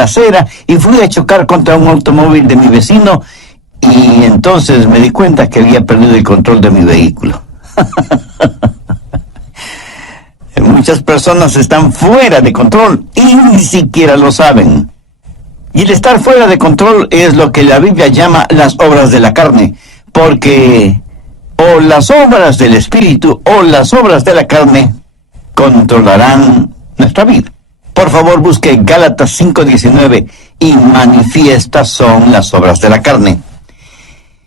la acera y fui a chocar contra un automóvil de mi vecino y entonces me di cuenta que había perdido el control de mi vehículo. Muchas personas están fuera de control y ni siquiera lo saben. Y el estar fuera de control es lo que la Biblia llama las obras de la carne, porque o las obras del Espíritu o las obras de la carne controlarán nuestra vida. Por favor, busque Gálatas 5:19 y manifiestas son las obras de la carne.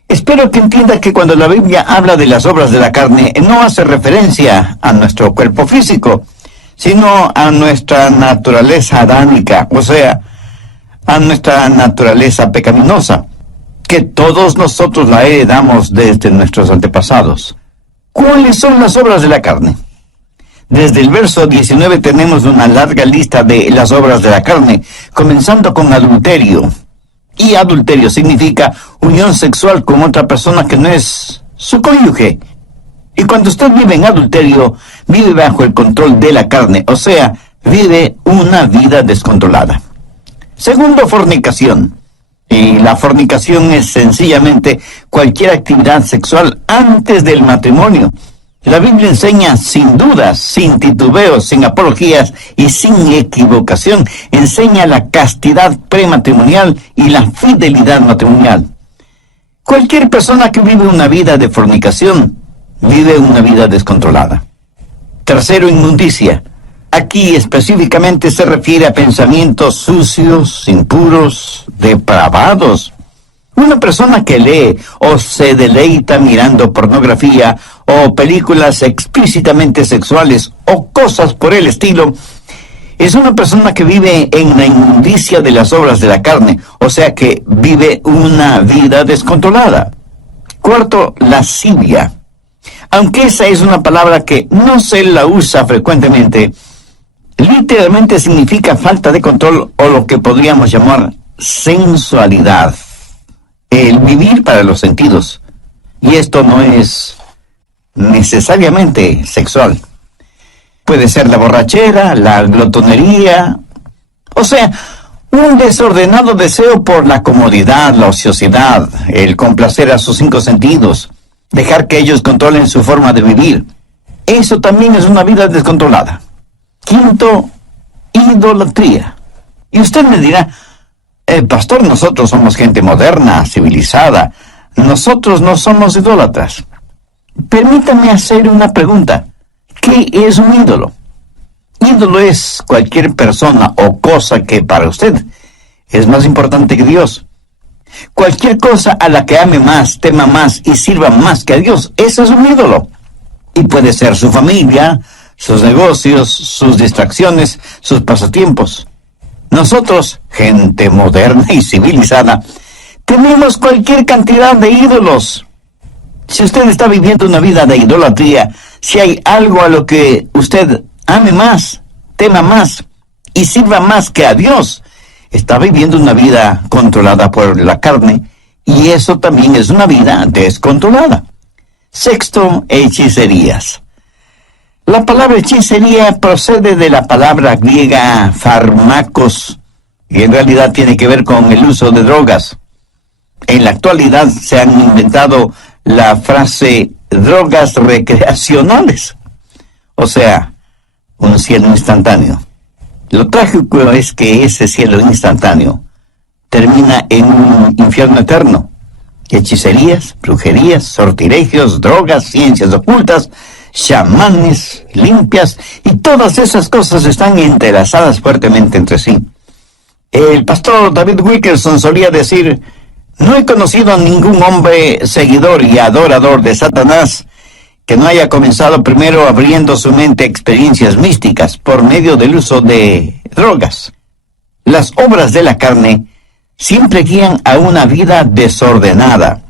Espero que entienda que cuando la Biblia habla de las obras de la carne, no hace referencia a nuestro cuerpo físico, sino a nuestra naturaleza adánica, o sea, a nuestra naturaleza pecaminosa, que todos nosotros la heredamos desde nuestros antepasados. ¿Cuáles son las obras de la carne? Desde el verso 19 tenemos una larga lista de las obras de la carne, comenzando con adulterio. Y adulterio significa unión sexual con otra persona que no es su cónyuge. Y cuando usted vive en adulterio, vive bajo el control de la carne, o sea, vive una vida descontrolada. Segundo, fornicación. Y la fornicación es sencillamente cualquier actividad sexual antes del matrimonio. La Biblia enseña sin dudas, sin titubeos, sin apologías y sin equivocación. Enseña la castidad prematrimonial y la fidelidad matrimonial. Cualquier persona que vive una vida de fornicación, vive una vida descontrolada. Tercero, inmundicia. Aquí específicamente se refiere a pensamientos sucios, impuros, depravados. Una persona que lee o se deleita mirando pornografía o películas explícitamente sexuales o cosas por el estilo, es una persona que vive en la inmundicia de las obras de la carne, o sea que vive una vida descontrolada. Cuarto, lascivia. Aunque esa es una palabra que no se la usa frecuentemente, literalmente significa falta de control o lo que podríamos llamar sensualidad. El vivir para los sentidos. Y esto no es necesariamente sexual. Puede ser la borrachera, la glotonería, o sea, un desordenado deseo por la comodidad, la ociosidad, el complacer a sus 5 sentidos, dejar que ellos controlen su forma de vivir. Eso también es una vida descontrolada. Quinto, idolatría. Y usted me dirá, pastor, nosotros somos gente moderna, civilizada. Nosotros no somos idólatras. Permítame hacer una pregunta. ¿Qué es un ídolo? Ídolo es cualquier persona o cosa que para usted es más importante que Dios. Cualquier cosa a la que ame más, tema más y sirva más que a Dios, eso es un ídolo. Y puede ser su familia, sus negocios, sus distracciones, sus pasatiempos. Nosotros, gente moderna y civilizada, tenemos cualquier cantidad de ídolos. Si usted está viviendo una vida de idolatría, si hay algo a lo que usted ame más, tema más y sirva más que a Dios, está viviendo una vida controlada por la carne, y eso también es una vida descontrolada. Sexto, hechicerías. La palabra hechicería procede de la palabra griega fármacos, y en realidad tiene que ver con el uso de drogas. En la actualidad se han inventado la frase drogas recreacionales, o sea, un cielo instantáneo. Lo trágico es que ese cielo instantáneo termina en un infierno eterno. Hechicerías, brujerías, sortilegios, drogas, ciencias ocultas, chamanes, limpias, y todas esas cosas están entrelazadas fuertemente entre sí. El pastor David Wilkerson solía decir: no he conocido a ningún hombre seguidor y adorador de Satanás que no haya comenzado primero abriendo su mente a experiencias místicas por medio del uso de drogas. Las obras de la carne siempre guían a una vida desordenada.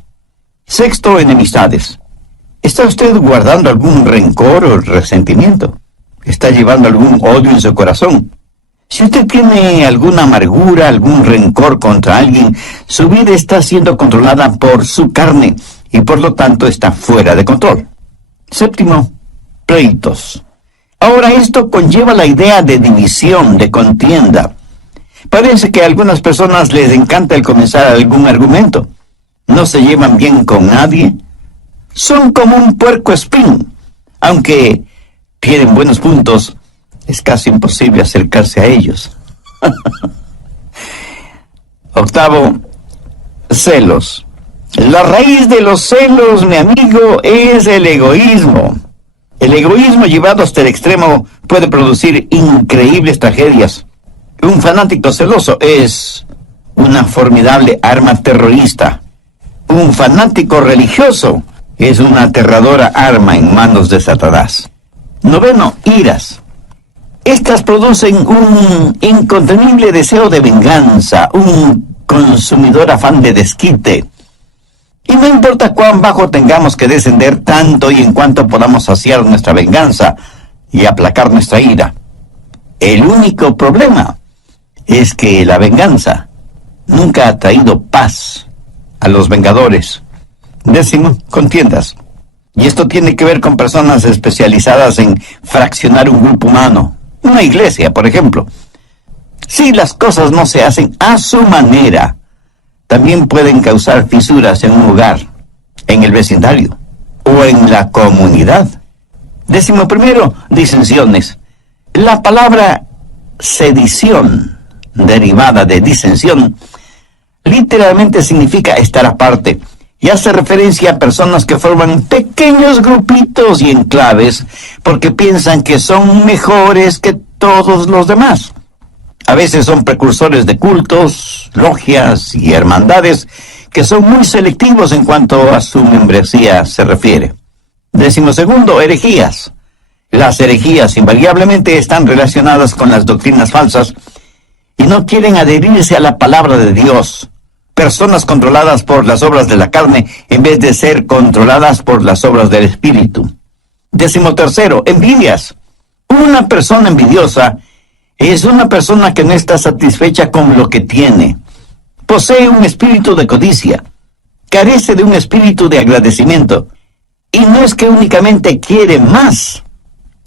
Sexto, enemistades. ¿Está usted guardando algún rencor o resentimiento? ¿Está llevando algún odio en su corazón? Si usted tiene alguna amargura, algún rencor contra alguien, su vida está siendo controlada por su carne y por lo tanto está fuera de control. Séptimo, pleitos. Ahora esto conlleva la idea de división, de contienda. Parece que a algunas personas les encanta el comenzar algún argumento. No se llevan bien con nadie. Son como un puercoespín. Aunque tienen buenos puntos, es casi imposible acercarse a ellos. Octavo, celos. La raíz de los celos, mi amigo, es el egoísmo. El egoísmo llevado hasta el extremo puede producir increíbles tragedias. Un fanático celoso es una formidable arma terrorista. Un fanático religioso es una aterradora arma en manos de Satanás. Noveno, iras. Estas producen un incontenible deseo de venganza, un consumidor afán de desquite. Y no importa cuán bajo tengamos que descender, tanto y en cuanto podamos saciar nuestra venganza y aplacar nuestra ira. El único problema es que la venganza nunca ha traído paz a los vengadores. Décimo, contiendas. Y esto tiene que ver con personas especializadas en fraccionar un grupo humano. Una iglesia, por ejemplo. Si las cosas no se hacen a su manera, también pueden causar fisuras en un hogar, en el vecindario o en la comunidad. Décimo primero, disensiones. La palabra sedición, derivada de disensión, literalmente significa estar aparte y hace referencia a personas que forman pequeños grupitos y enclaves porque piensan que son mejores que todos los demás. A veces son precursores de cultos, logias y hermandades que son muy selectivos en cuanto a su membresía se refiere. Décimo segundo, herejías. Las herejías invariablemente están relacionadas con las doctrinas falsas y no quieren adherirse a la palabra de Dios. Personas controladas por las obras de la carne en vez de ser controladas por las obras del Espíritu. Décimo tercero, envidias. Una persona envidiosa es una persona que no está satisfecha con lo que tiene. Posee un espíritu de codicia. Carece de un espíritu de agradecimiento. Y no es que únicamente quiere más,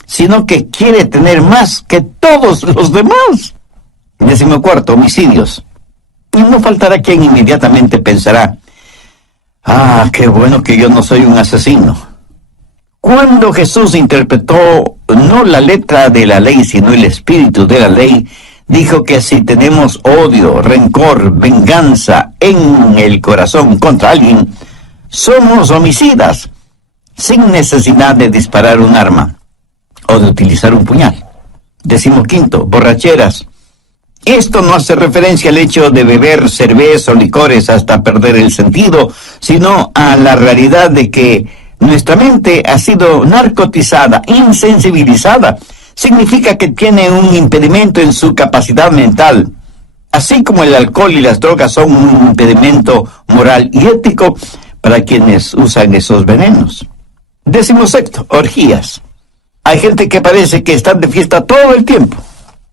sino que quiere tener más que todos los demás. Décimo cuarto, homicidios. Y no faltará quien inmediatamente pensará, qué bueno que yo no soy un asesino. Cuando Jesús interpretó no la letra de la ley, sino el espíritu de la ley, dijo que si tenemos odio, rencor, venganza en el corazón contra alguien, somos homicidas, sin necesidad de disparar un arma o de utilizar un puñal. Décimo quinto, borracheras. Esto no hace referencia al hecho de beber cerveza o licores hasta perder el sentido, sino a la realidad de que nuestra mente ha sido narcotizada, insensibilizada. Significa que tiene un impedimento en su capacidad mental. Así como el alcohol y las drogas son un impedimento moral y ético para quienes usan esos venenos. Décimo sexto, orgías. Hay gente que parece que está de fiesta todo el tiempo.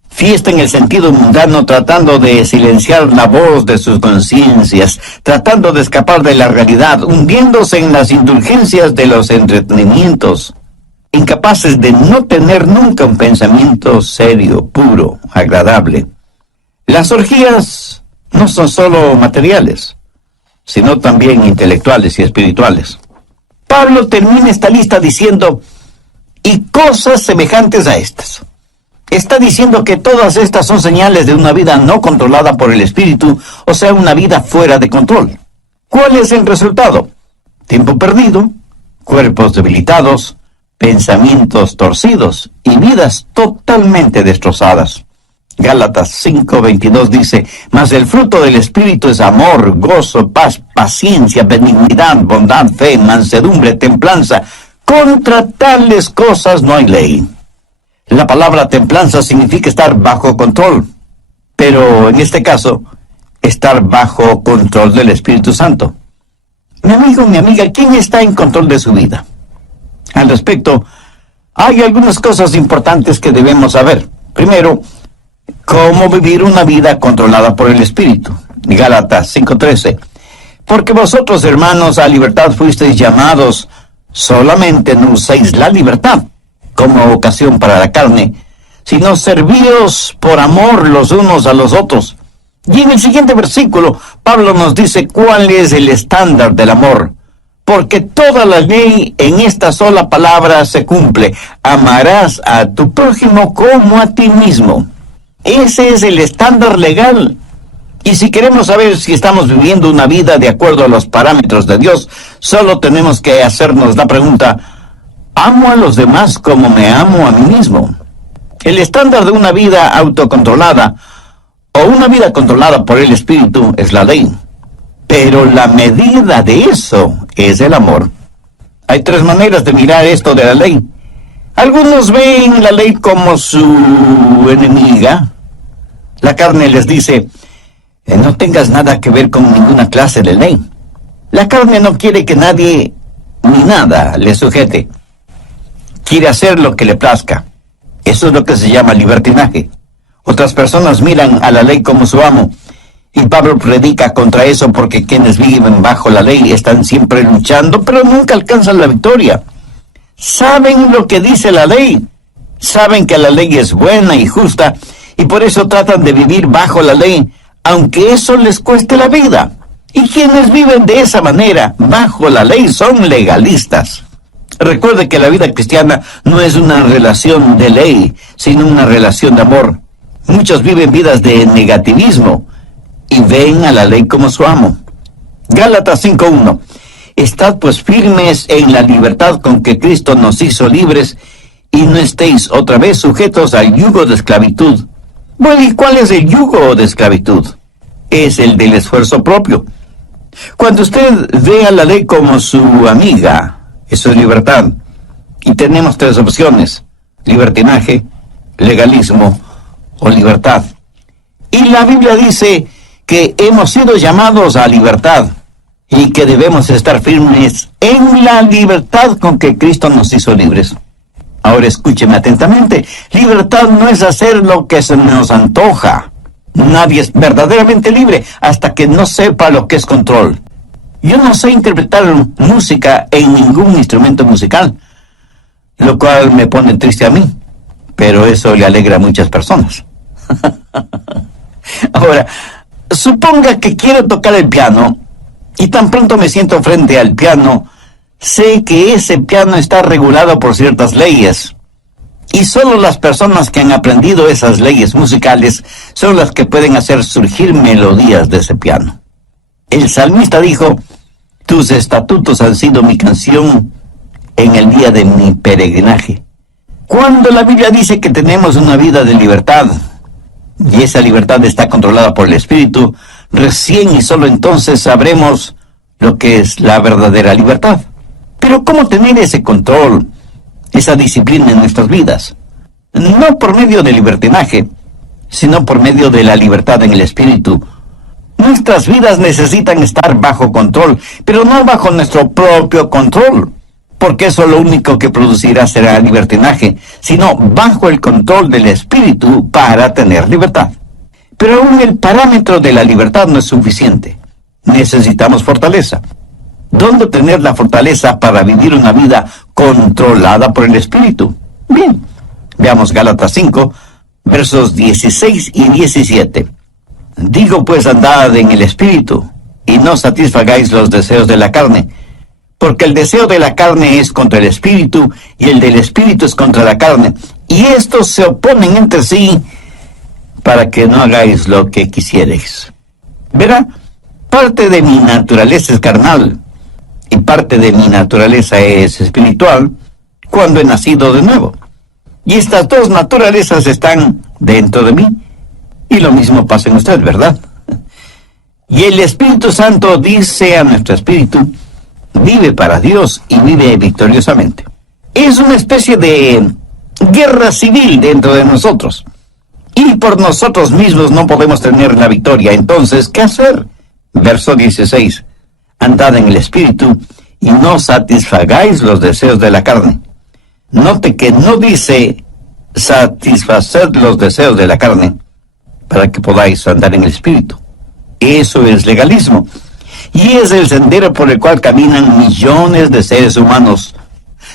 Fiesta en el sentido mundano, tratando de silenciar la voz de sus conciencias, tratando de escapar de la realidad, hundiéndose en las indulgencias de los entretenimientos, incapaces de no tener nunca un pensamiento serio, puro, agradable. Las orgías no son solo materiales, sino también intelectuales y espirituales. Pablo termina esta lista diciendo, y cosas semejantes a estas. Está diciendo que todas estas son señales de una vida no controlada por el Espíritu, o sea, una vida fuera de control. ¿Cuál es el resultado? Tiempo perdido, cuerpos debilitados, pensamientos torcidos y vidas totalmente destrozadas. Gálatas 5:22 dice, mas el fruto del Espíritu es amor, gozo, paz, paciencia, benignidad, bondad, fe, mansedumbre, templanza. Contra tales cosas no hay ley. La palabra templanza significa estar bajo control, pero en este caso, estar bajo control del Espíritu Santo. Mi amigo, mi amiga, ¿quién está en control de su vida? Al respecto, hay algunas cosas importantes que debemos saber. Primero, cómo vivir una vida controlada por el Espíritu. Gálatas 5:13. Porque vosotros, hermanos, a libertad fuisteis llamados, solamente no uséis la libertad como ocasión para la carne, sino servíos por amor los unos a los otros. Y en el siguiente versículo, Pablo nos dice cuál es el estándar del amor. Porque toda la ley en esta sola palabra se cumple. Amarás a tu prójimo como a ti mismo. Ese es el estándar legal. Y si queremos saber si estamos viviendo una vida de acuerdo a los parámetros de Dios, solo tenemos que hacernos la pregunta: ¿amo a los demás como me amo a mí mismo? El estándar de una vida autocontrolada o una vida controlada por el Espíritu es la ley. Pero la medida de eso es el amor. Hay tres maneras de mirar esto de la ley. Algunos ven la ley como su enemiga. La carne les dice: no tengas nada que ver con ninguna clase de ley. La carne no quiere que nadie ni nada le sujete. Quiere hacer lo que le plazca. Eso es lo que se llama libertinaje. Otras personas miran a la ley como su amo. Y Pablo predica contra eso porque quienes viven bajo la ley están siempre luchando, pero nunca alcanzan la victoria. Saben lo que dice la ley. Saben que la ley es buena y justa y por eso tratan de vivir bajo la ley, aunque eso les cueste la vida. Y quienes viven de esa manera, bajo la ley, son legalistas. Recuerde que la vida cristiana no es una relación de ley, sino una relación de amor. Muchos viven vidas de negativismo y ven a la ley como su amo. Gálatas 5:1. Estad pues firmes en la libertad con que Cristo nos hizo libres, y no estéis otra vez sujetos al yugo de esclavitud. Bueno, ¿y cuál es el yugo de esclavitud? Es el del esfuerzo propio. Cuando usted ve a la ley como su amiga, eso es libertad. Y tenemos tres opciones: libertinaje, legalismo o libertad. Y la Biblia dice que hemos sido llamados a libertad y que debemos estar firmes en la libertad con que Cristo nos hizo libres. Ahora escúcheme atentamente. Libertad no es hacer lo que se nos antoja. Nadie es verdaderamente libre hasta que no sepa lo que es control. Yo no sé interpretar música en ningún instrumento musical, lo cual me pone triste a mí, pero eso le alegra a muchas personas. Ahora, suponga que quiero tocar el piano y tan pronto me siento frente al piano, sé que ese piano está regulado por ciertas leyes. Y solo las personas que han aprendido esas leyes musicales son las que pueden hacer surgir melodías de ese piano. El salmista dijo: tus estatutos han sido mi canción en el día de mi peregrinaje. Cuando la Biblia dice que tenemos una vida de libertad, y esa libertad está controlada por el Espíritu, recién y solo entonces sabremos lo que es la verdadera libertad. Pero ¿cómo tener ese control, esa disciplina en nuestras vidas? No por medio de libertinaje, sino por medio de la libertad en el Espíritu. Nuestras vidas necesitan estar bajo control, pero no bajo nuestro propio control, porque eso lo único que producirá será libertinaje, sino bajo el control del Espíritu para tener libertad. Pero aún el parámetro de la libertad no es suficiente. Necesitamos fortaleza. ¿Dónde tener la fortaleza para vivir una vida controlada por el Espíritu? Bien, veamos Gálatas 5, versos 16 y 17. Digo pues, andad en el Espíritu, y no satisfagáis los deseos de la carne, porque el deseo de la carne es contra el Espíritu, y el del Espíritu es contra la carne, y estos se oponen entre sí, para que no hagáis lo que quisierais. Verá, parte de mi naturaleza es carnal, y parte de mi naturaleza es espiritual, cuando he nacido de nuevo. Y estas dos naturalezas están dentro de mí, y lo mismo pasa en usted, ¿verdad? Y el Espíritu Santo dice a nuestro espíritu: vive para Dios y vive victoriosamente. Es una especie de guerra civil dentro de nosotros. Y por nosotros mismos no podemos tener la victoria. Entonces, ¿qué hacer? Verso 16. Andad en el Espíritu y no satisfagáis los deseos de la carne. Note que no dice satisfacer los deseos de la carne para que podáis andar en el Espíritu. Eso es legalismo. Y es el sendero por el cual caminan millones de seres humanos.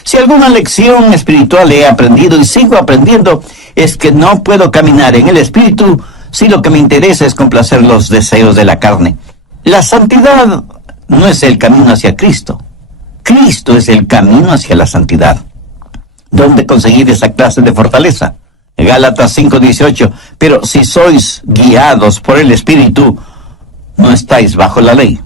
Si alguna lección espiritual he aprendido y sigo aprendiendo, es que no puedo caminar en el Espíritu si lo que me interesa es complacer los deseos de la carne. La santidad no es el camino hacia Cristo. Cristo es el camino hacia la santidad. ¿Dónde conseguir esa clase de fortaleza? Gálatas 5:18. Pero si sois guiados por el Espíritu, no estáis bajo la ley.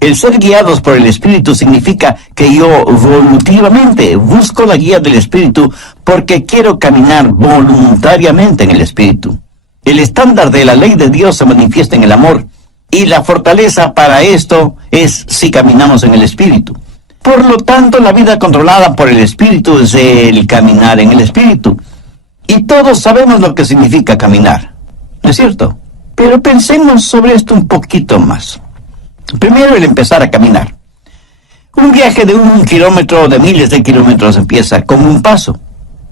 El ser guiados por el Espíritu significa que yo voluntariamente busco la guía del Espíritu porque quiero caminar voluntariamente en el Espíritu. El estándar de la ley de Dios se manifiesta en el amor, y la fortaleza para esto es si caminamos en el Espíritu. Por lo tanto, la vida controlada por el Espíritu es el caminar en el Espíritu. Y todos sabemos lo que significa caminar, ¿no es cierto? Pero pensemos sobre esto un poquito más. Primero, el empezar a caminar. Un viaje de 1 kilómetro o de miles de kilómetros empieza con un paso.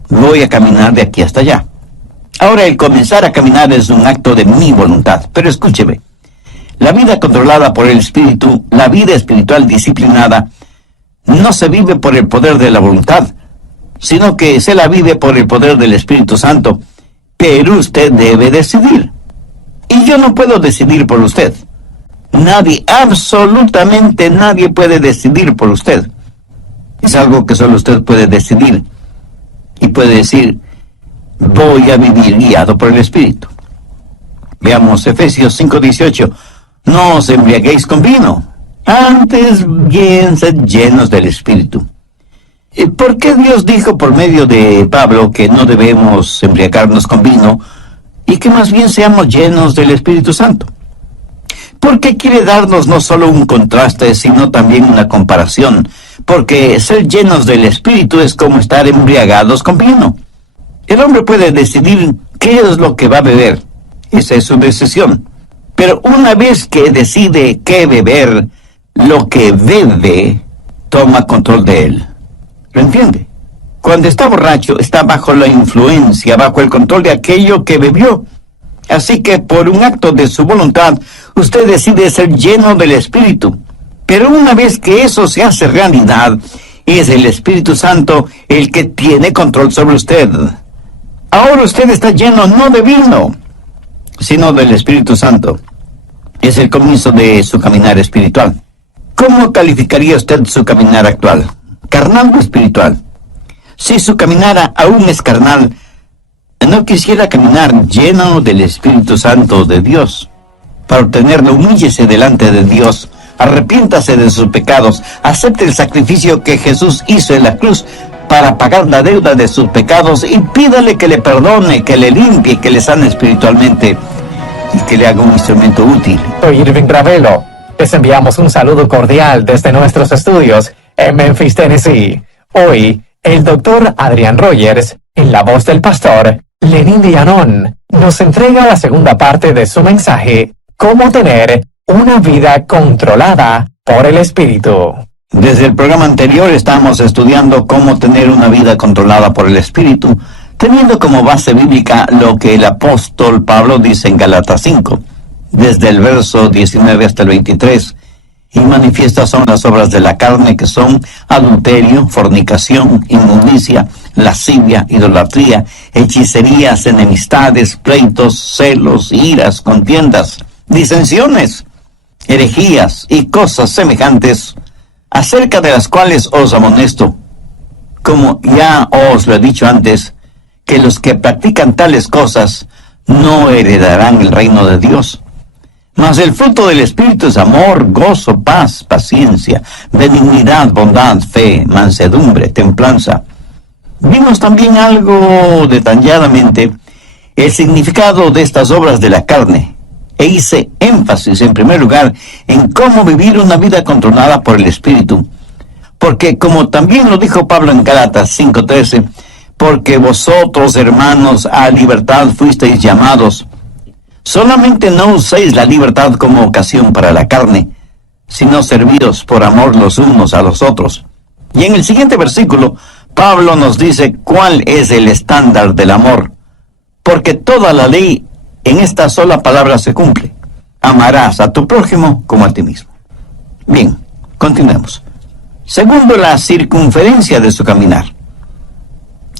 Voy a caminar de aquí hasta allá. Ahora, el comenzar a caminar es un acto de mi voluntad. Pero escúcheme, la vida controlada por el Espíritu, la vida espiritual disciplinada, no se vive por el poder de la voluntad, sino que se la vive por el poder del Espíritu Santo. Pero usted debe decidir. Y yo no puedo decidir por usted. Nadie, absolutamente nadie puede decidir por usted. Es algo que solo usted puede decidir. Y puede decir, voy a vivir guiado por el Espíritu. Veamos Efesios 5:18. No os embriaguéis con vino, antes bien sed llenos del Espíritu. ¿Por qué Dios dijo por medio de Pablo que no debemos embriagarnos con vino y que más bien seamos llenos del Espíritu Santo? Porque quiere darnos no solo un contraste, sino también una comparación. Porque ser llenos del Espíritu es como estar embriagados con vino. El hombre puede decidir qué es lo que va a beber. Esa es su decisión. Pero una vez que decide qué beber, lo que bebe toma control de él. ¿Lo entiende? Cuando está borracho, está bajo la influencia, bajo el control de aquello que bebió. Así que por un acto de su voluntad, usted decide ser lleno del Espíritu. Pero una vez que eso se hace realidad, es el Espíritu Santo el que tiene control sobre usted. Ahora usted está lleno no de vino, sino del Espíritu Santo. Es el comienzo de su caminar espiritual. ¿Cómo calificaría usted su caminar actual? ¿Carnal o espiritual? Si su caminar aún es carnal, no quisiera caminar lleno del Espíritu Santo de Dios. Para obtenerlo, humíllese delante de Dios, arrepiéntase de sus pecados, acepte el sacrificio que Jesús hizo en la cruz para pagar la deuda de sus pecados y pídale que le perdone, que le limpie, que le sane espiritualmente y que le haga un instrumento útil. Soy Irving Ravelo. Les enviamos un saludo cordial desde nuestros estudios en Memphis, Tennessee. Hoy, el doctor Adrian Rogers, en la voz del pastor Lenín Dianón, nos entrega la segunda parte de su mensaje, Cómo tener una vida controlada por el Espíritu. Desde el programa anterior estamos estudiando cómo tener una vida controlada por el Espíritu, teniendo como base bíblica lo que el apóstol Pablo dice en Gálatas 5, desde el verso 19 hasta el 23. Y manifiestas son las obras de la carne, que son adulterio, fornicación, inmundicia, lascivia, idolatría, hechicerías, enemistades, pleitos, celos, iras, contiendas, disensiones, herejías y cosas semejantes, acerca de las cuales os amonesto, como ya os lo he dicho antes, que los que practican tales cosas no heredarán el reino de Dios. Mas el fruto del Espíritu es amor, gozo, paz, paciencia, benignidad, bondad, fe, mansedumbre, templanza. Vimos también algo detalladamente el significado de estas obras de la carne, e hice énfasis en primer lugar en cómo vivir una vida controlada por el Espíritu, porque como también lo dijo Pablo en Gálatas 5:13, porque vosotros, hermanos, a libertad fuisteis llamados. Solamente no uséis la libertad como ocasión para la carne, sino servíos por amor los unos a los otros. Y en el siguiente versículo, Pablo nos dice cuál es el estándar del amor, porque toda la ley en esta sola palabra se cumple: amarás a tu prójimo como a ti mismo. Bien, continuemos. Segundo, la circunferencia de su caminar.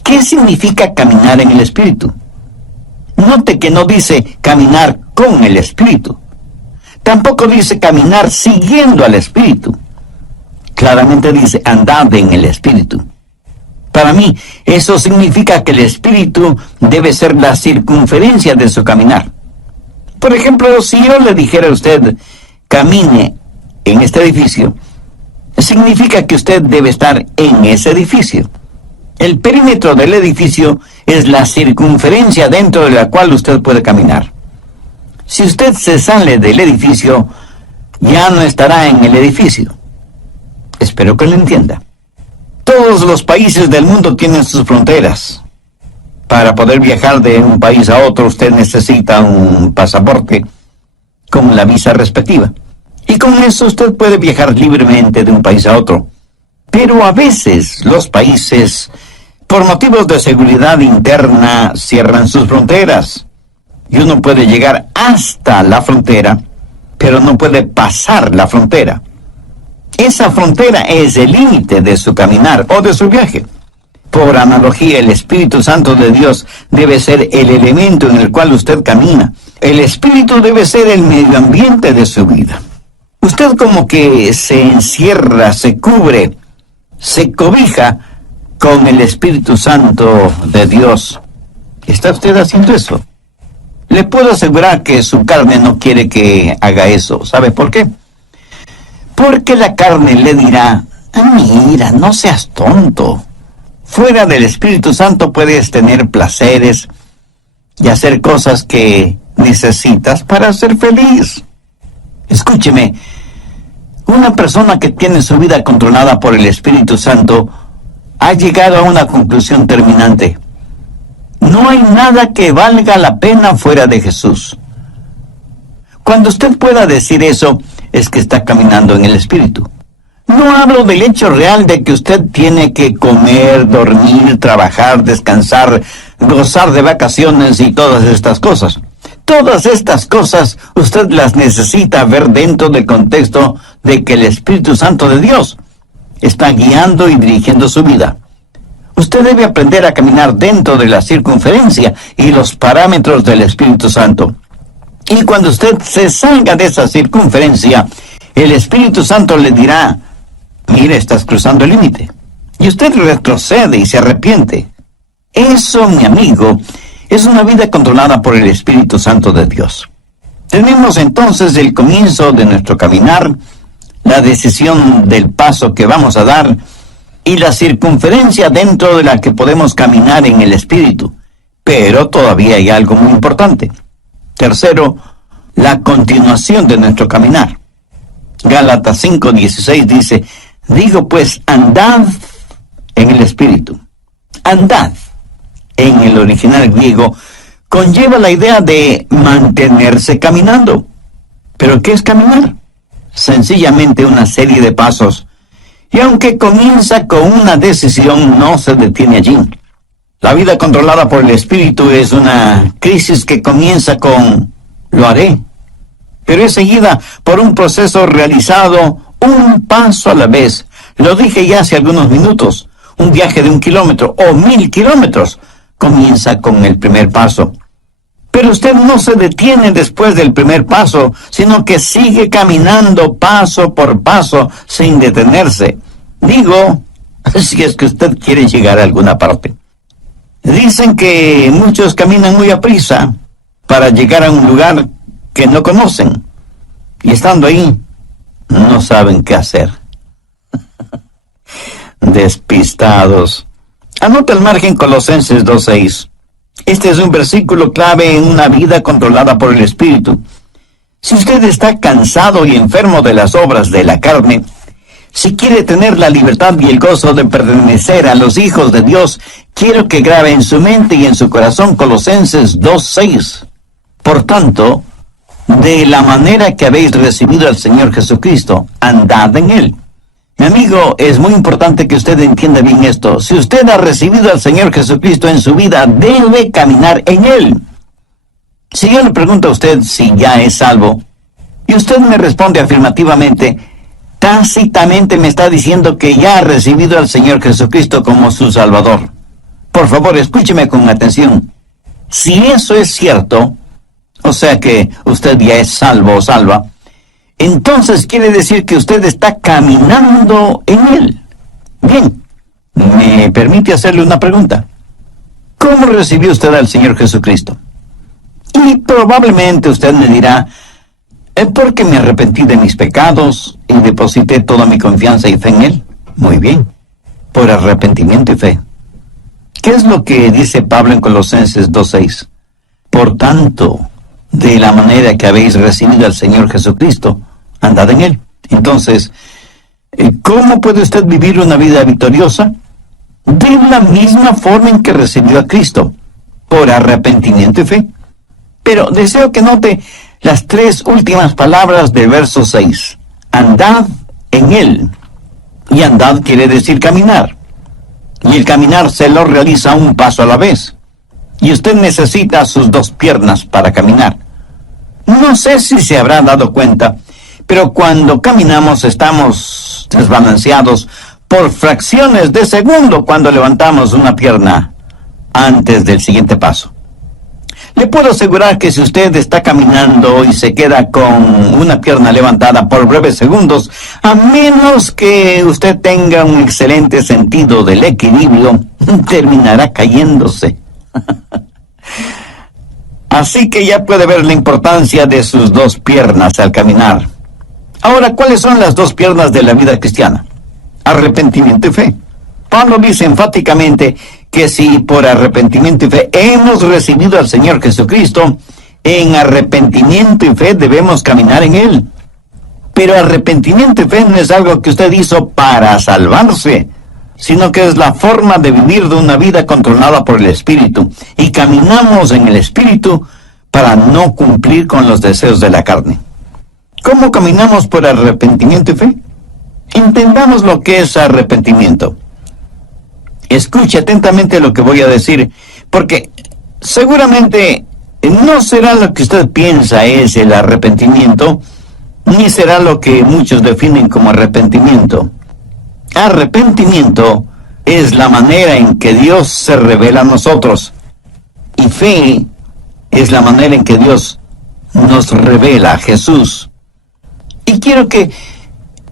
¿Qué significa caminar en el Espíritu? Note que no dice caminar con el Espíritu. Tampoco dice caminar siguiendo al Espíritu. Claramente dice andad en el Espíritu. Para mí, eso significa que el Espíritu debe ser la circunferencia de su caminar. Por ejemplo, si yo le dijera a usted, camine en este edificio, significa que usted debe estar en ese edificio. El perímetro del edificio es la circunferencia dentro de la cual usted puede caminar. Si usted se sale del edificio, ya no estará en el edificio. Espero que lo entienda. Todos los países del mundo tienen sus fronteras. Para poder viajar de un país a otro, usted necesita un pasaporte con la visa respectiva. Y con eso usted puede viajar libremente de un país a otro. Pero a veces los países, por motivos de seguridad interna, cierran sus fronteras. Y uno puede llegar hasta la frontera, pero no puede pasar la frontera. Esa frontera es el límite de su caminar o de su viaje. Por analogía, el Espíritu Santo de Dios debe ser el elemento en el cual usted camina. El Espíritu debe ser el medio ambiente de su vida. Usted como que se encierra, se cubre, se cobija con el Espíritu Santo de Dios. ¿Está usted haciendo eso? Le puedo asegurar que su carne no quiere que haga eso. ¿Sabe por qué? Porque la carne le dirá, mira, no seas tonto. Fuera del Espíritu Santo puedes tener placeres y hacer cosas que necesitas para ser feliz. Escúcheme, una persona que tiene su vida controlada por el Espíritu Santo ha llegado a una conclusión terminante. No hay nada que valga la pena fuera de Jesús. Cuando usted pueda decir eso, es que está caminando en el Espíritu. No hablo del hecho real de que usted tiene que comer, dormir, trabajar, descansar, gozar de vacaciones y todas estas cosas. Todas estas cosas usted las necesita ver dentro del contexto de que el Espíritu Santo de Dios está guiando y dirigiendo su vida. Usted debe aprender a caminar dentro de la circunferencia y los parámetros del Espíritu Santo. Y cuando usted se salga de esa circunferencia, el Espíritu Santo le dirá, mire, estás cruzando el límite. Y usted retrocede y se arrepiente. Eso, mi amigo, es una vida controlada por el Espíritu Santo de Dios. Tenemos entonces el comienzo de nuestro caminar, la decisión del paso que vamos a dar y la circunferencia dentro de la que podemos caminar en el Espíritu. Pero todavía hay algo muy importante. Tercero, la continuación de nuestro caminar. Gálatas 5:16 dice, digo pues, andad en el Espíritu. Andad. En el original griego conlleva la idea de mantenerse caminando. ¿Pero qué es caminar? Sencillamente una serie de pasos. Y aunque comienza con una decisión, no se detiene allí. La vida controlada por el Espíritu es una crisis que comienza con lo haré, pero es seguida por un proceso realizado un paso a la vez. Lo dije ya hace algunos minutos. Un viaje de 1 kilómetro o 1000 kilómetros comienza con el primer paso. Pero usted no se detiene después del primer paso, sino que sigue caminando paso por paso sin detenerse. Digo, si es que usted quiere llegar a alguna parte. Dicen que muchos caminan muy aprisa para llegar a un lugar que no conocen. Y estando ahí, no saben qué hacer. Despistados. Anota al margen Colosenses 2:6. Este es un versículo clave en una vida controlada por el Espíritu. Si usted está cansado y enfermo de las obras de la carne, si quiere tener la libertad y el gozo de pertenecer a los hijos de Dios, quiero que grabe en su mente y en su corazón Colosenses 2:6. Por tanto, de la manera que habéis recibido al Señor Jesucristo, andad en Él. Mi amigo, es muy importante que usted entienda bien esto. Si usted ha recibido al Señor Jesucristo en su vida, debe caminar en Él. Si yo le pregunto a usted si ya es salvo, y usted me responde afirmativamente, tácitamente me está diciendo que ya ha recibido al Señor Jesucristo como su Salvador. Por favor, escúcheme con atención. Si eso es cierto, o sea que usted ya es salvo o salva, entonces quiere decir que usted está caminando en Él. Bien, ¿me permite hacerle una pregunta? ¿Cómo recibió usted al Señor Jesucristo? Y probablemente usted me dirá, porque me arrepentí de mis pecados y deposité toda mi confianza y fe en Él. Muy bien, por arrepentimiento y fe. ¿Qué es lo que dice Pablo en Colosenses 2:6? Por tanto, de la manera que habéis recibido al Señor Jesucristo, andad en Él. Entonces, ¿cómo puede usted vivir una vida victoriosa? De la misma forma en que recibió a Cristo, por arrepentimiento y fe. Pero deseo que note las 3 últimas palabras del verso 6. Andad en Él. Y andad quiere decir caminar. Y el caminar se lo realiza un paso a la vez. Y usted necesita sus 2 piernas para caminar. No sé si se habrá dado cuenta, pero cuando caminamos estamos desbalanceados por fracciones de segundo cuando levantamos una pierna antes del siguiente paso. Le puedo asegurar que si usted está caminando y se queda con una pierna levantada por breves segundos, a menos que usted tenga un excelente sentido del equilibrio, terminará cayéndose. Así que ya puede ver la importancia de sus 2 piernas al caminar. Ahora, ¿cuáles son las 2 piernas de la vida cristiana? Arrepentimiento y fe. Pablo dice enfáticamente que si por arrepentimiento y fe hemos recibido al Señor Jesucristo, en arrepentimiento y fe debemos caminar en Él. Pero arrepentimiento y fe no es algo que usted hizo para salvarse, sino que es la forma de vivir de una vida controlada por el Espíritu. Y caminamos en el Espíritu para no cumplir con los deseos de la carne. ¿Cómo caminamos por arrepentimiento y fe? Entendamos lo que es arrepentimiento. Escuche atentamente lo que voy a decir, porque seguramente no será lo que usted piensa es el arrepentimiento, ni será lo que muchos definen como arrepentimiento. Arrepentimiento es la manera en que Dios se revela a nosotros, y fe es la manera en que Dios nos revela a Jesús. Y quiero que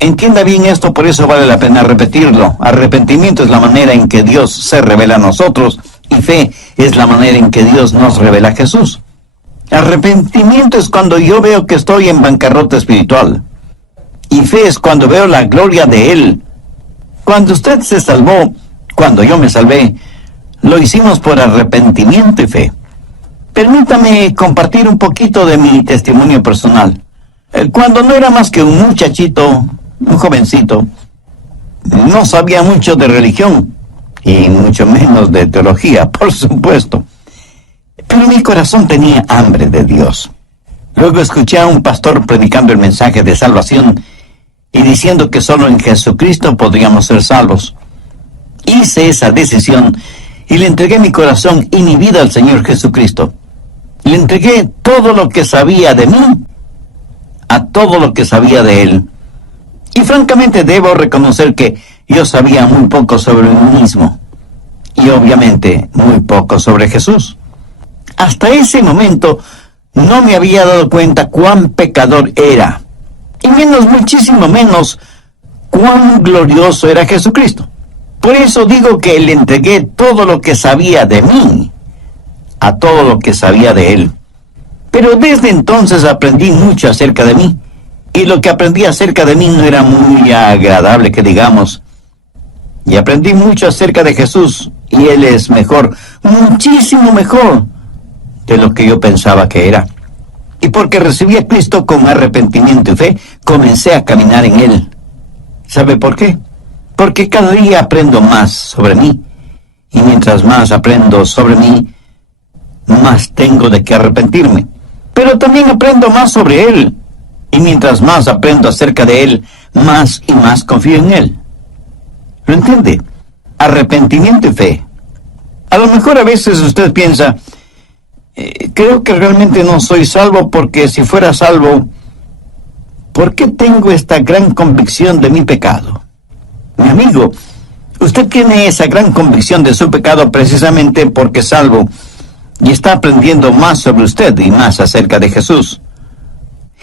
entienda bien esto, por eso vale la pena repetirlo. Arrepentimiento es la manera en que Dios se revela a nosotros, y fe es la manera en que Dios nos revela a Jesús. Arrepentimiento es cuando yo veo que estoy en bancarrota espiritual, y fe es cuando veo la gloria de Él. Cuando usted se salvó, cuando yo me salvé, lo hicimos por arrepentimiento y fe. Permítame compartir un poquito de mi testimonio personal. Cuando no era más que un muchachito, un jovencito, no sabía mucho de religión, y mucho menos de teología, por supuesto. Pero mi corazón tenía hambre de Dios. Luego escuché a un pastor predicando el mensaje de salvación y diciendo que solo en Jesucristo podríamos ser salvos. Hice esa decisión y le entregué mi corazón y mi vida al Señor Jesucristo. Le entregué todo lo que sabía de mí a todo lo que sabía de Él. Y francamente debo reconocer que yo sabía muy poco sobre mí mismo. Y obviamente muy poco sobre Jesús. Hasta ese momento no me había dado cuenta cuán pecador era. Y muchísimo menos, cuán glorioso era Jesucristo. Por eso digo que le entregué todo lo que sabía de mí a todo lo que sabía de Él. Pero desde entonces aprendí mucho acerca de mí. Y lo que aprendí acerca de mí no era muy agradable, que digamos. Y aprendí mucho acerca de Jesús. Y Él es mejor, muchísimo mejor de lo que yo pensaba que era. Y porque recibí a Cristo con arrepentimiento y fe, comencé a caminar en Él. ¿Sabe por qué? Porque cada día aprendo más sobre mí. Y mientras más aprendo sobre mí, más tengo de qué arrepentirme. Pero también aprendo más sobre Él. Y mientras más aprendo acerca de Él, más y más confío en Él. ¿Lo entiende? Arrepentimiento y fe. A lo mejor a veces usted piensa, creo que realmente no soy salvo, porque si fuera salvo, ¿por qué tengo esta gran convicción de mi pecado? Mi amigo, usted tiene esa gran convicción de su pecado precisamente porque es salvo, y está aprendiendo más sobre usted y más acerca de Jesús.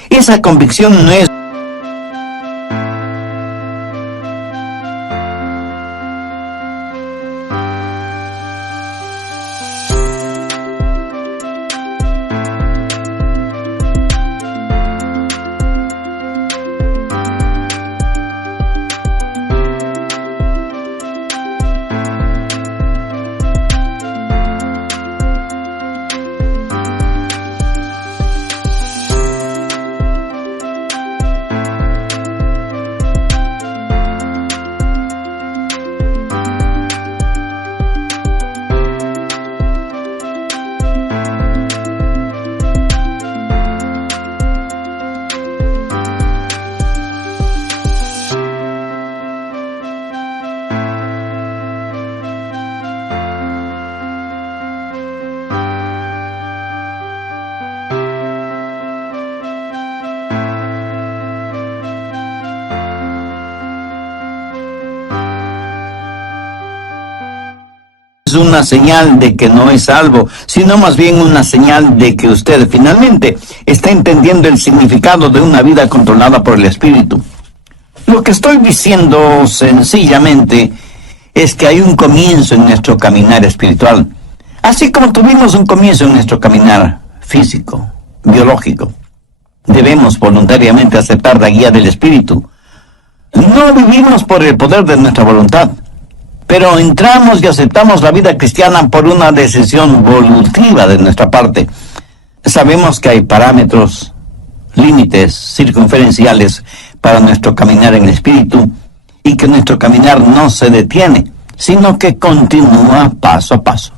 Esa convicción no es una señal de que no es salvo, sino más bien una señal de que usted finalmente está entendiendo el significado de una vida controlada por el Espíritu. Lo que estoy diciendo sencillamente es que hay un comienzo en nuestro caminar espiritual, así como tuvimos un comienzo en nuestro caminar físico, biológico. Debemos voluntariamente aceptar la guía del Espíritu. No vivimos por el poder de nuestra voluntad, pero entramos y aceptamos la vida cristiana por una decisión volutiva de nuestra parte. Sabemos que hay parámetros, límites circunferenciales para nuestro caminar en el Espíritu y que nuestro caminar no se detiene, sino que continúa paso a paso.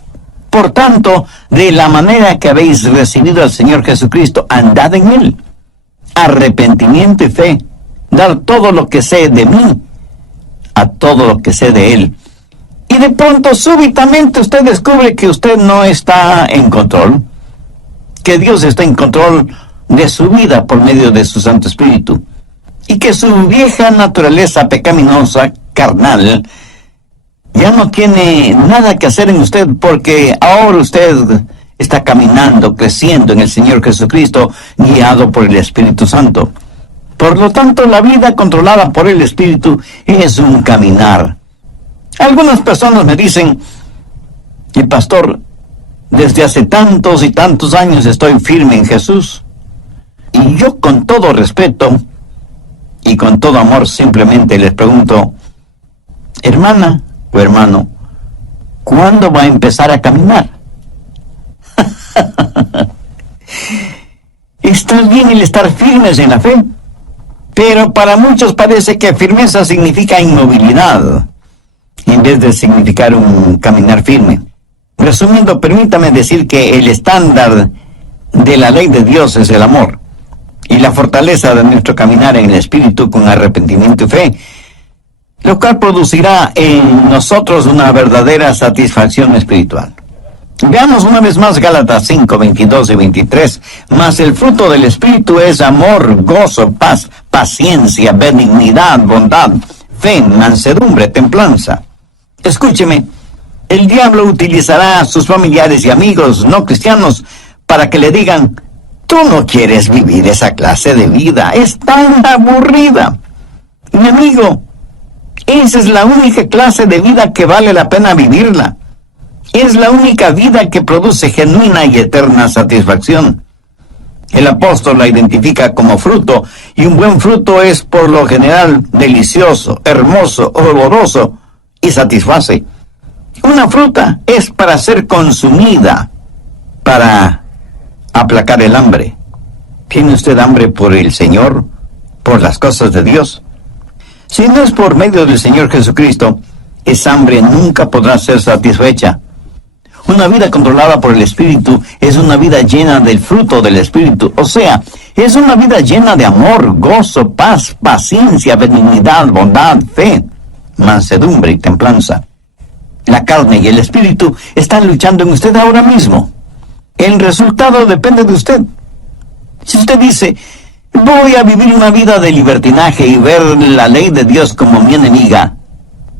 Por tanto, de la manera que habéis recibido al Señor Jesucristo, andad en Él. Arrepentimiento y fe, dar todo lo que sé de mí a todo lo que sé de Él. Y de pronto, súbitamente, usted descubre que usted no está en control, que Dios está en control de su vida por medio de su Santo Espíritu, y que su vieja naturaleza pecaminosa, carnal, ya no tiene nada que hacer en usted, porque ahora usted está caminando, creciendo en el Señor Jesucristo, guiado por el Espíritu Santo. Por lo tanto, la vida controlada por el Espíritu es un caminar. Algunas personas me dicen, y pastor, desde hace tantos y tantos años estoy firme en Jesús. Y yo, con todo respeto y con todo amor, simplemente les pregunto, hermana o hermano, ¿cuándo va a empezar a caminar? Está bien el estar firmes en la fe, pero para muchos parece que firmeza significa inmovilidad, en vez de significar un caminar firme. Resumiendo, permítame decir que el estándar de la ley de Dios es el amor, y la fortaleza de nuestro caminar en el Espíritu con arrepentimiento y fe, lo cual producirá en nosotros una verdadera satisfacción espiritual. Veamos una vez más Gálatas 5, 22 y 23. Mas el fruto del Espíritu es amor, gozo, paz, paciencia, benignidad, bondad, fe, mansedumbre, templanza. Escúcheme, el diablo utilizará a sus familiares y amigos no cristianos para que le digan, tú no quieres vivir esa clase de vida, es tan aburrida. Mi amigo, esa es la única clase de vida que vale la pena vivirla. Es la única vida que produce genuina y eterna satisfacción. El apóstol la identifica como fruto, y un buen fruto es por lo general delicioso, hermoso, oloroso y satisface. Una fruta es para ser consumida, para aplacar el hambre. ¿Tiene usted hambre por el Señor, por las cosas de Dios? Si no es por medio del Señor Jesucristo, esa hambre nunca podrá ser satisfecha. Una vida controlada por el Espíritu es una vida llena del fruto del Espíritu. O sea, es una vida llena de amor, gozo, paz, paciencia, benignidad, bondad, fe, mansedumbre y templanza. La carne y el Espíritu están luchando en usted ahora mismo. El resultado depende de usted. Si usted dice, voy a vivir una vida de libertinaje y ver la ley de Dios como mi enemiga,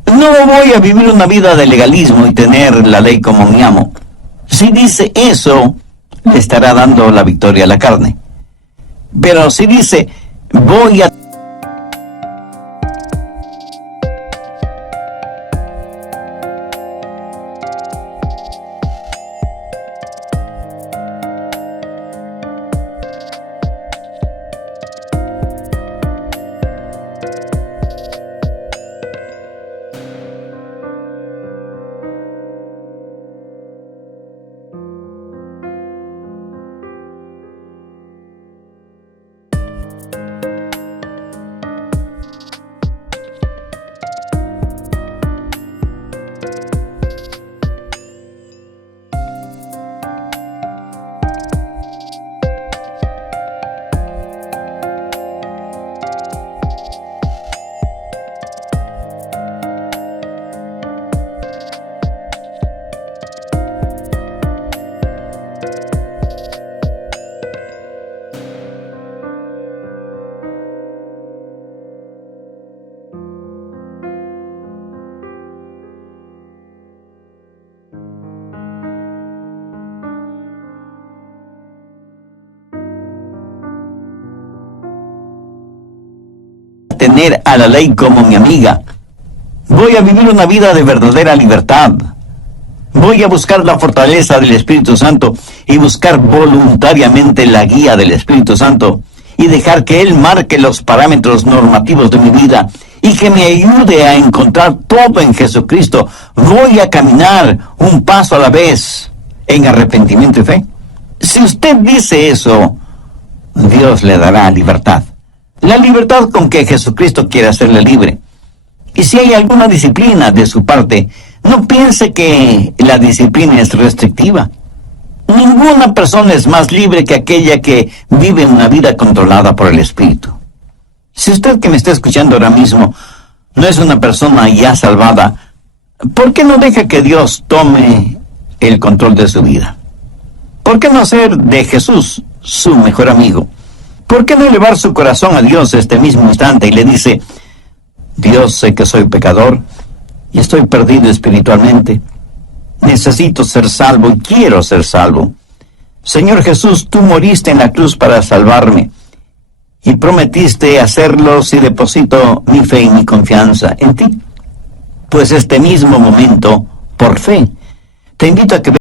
no voy a vivir una vida de legalismo y tener la ley como mi amo, Si dice eso, le estará dando la victoria a la carne. Pero si dice, voy a tener a la ley como mi amiga, voy a vivir una vida de verdadera libertad, voy a buscar la fortaleza del Espíritu Santo y buscar voluntariamente la guía del Espíritu Santo y dejar que Él marque los parámetros normativos de mi vida y que me ayude a encontrar todo en Jesucristo. Voy a caminar un paso a la vez en arrepentimiento y fe. Si usted dice eso, Dios le dará libertad. La libertad con que Jesucristo quiere hacerle libre. Y si hay alguna disciplina de su parte, no piense que la disciplina es restrictiva. Ninguna persona es más libre que aquella que vive una vida controlada por el Espíritu. Si usted que me está escuchando ahora mismo no es una persona ya salvada, ¿por qué no deja que Dios tome el control de su vida? ¿Por qué no hacer de Jesús su mejor amigo? ¿Por qué no elevar su corazón a Dios este mismo instante y le dice, Dios, sé que soy pecador y estoy perdido espiritualmente. Necesito ser salvo y quiero ser salvo. Señor Jesús, tú moriste en la cruz para salvarme y prometiste hacerlo si deposito mi fe y mi confianza en ti. Pues este mismo momento, por fe, te invito a que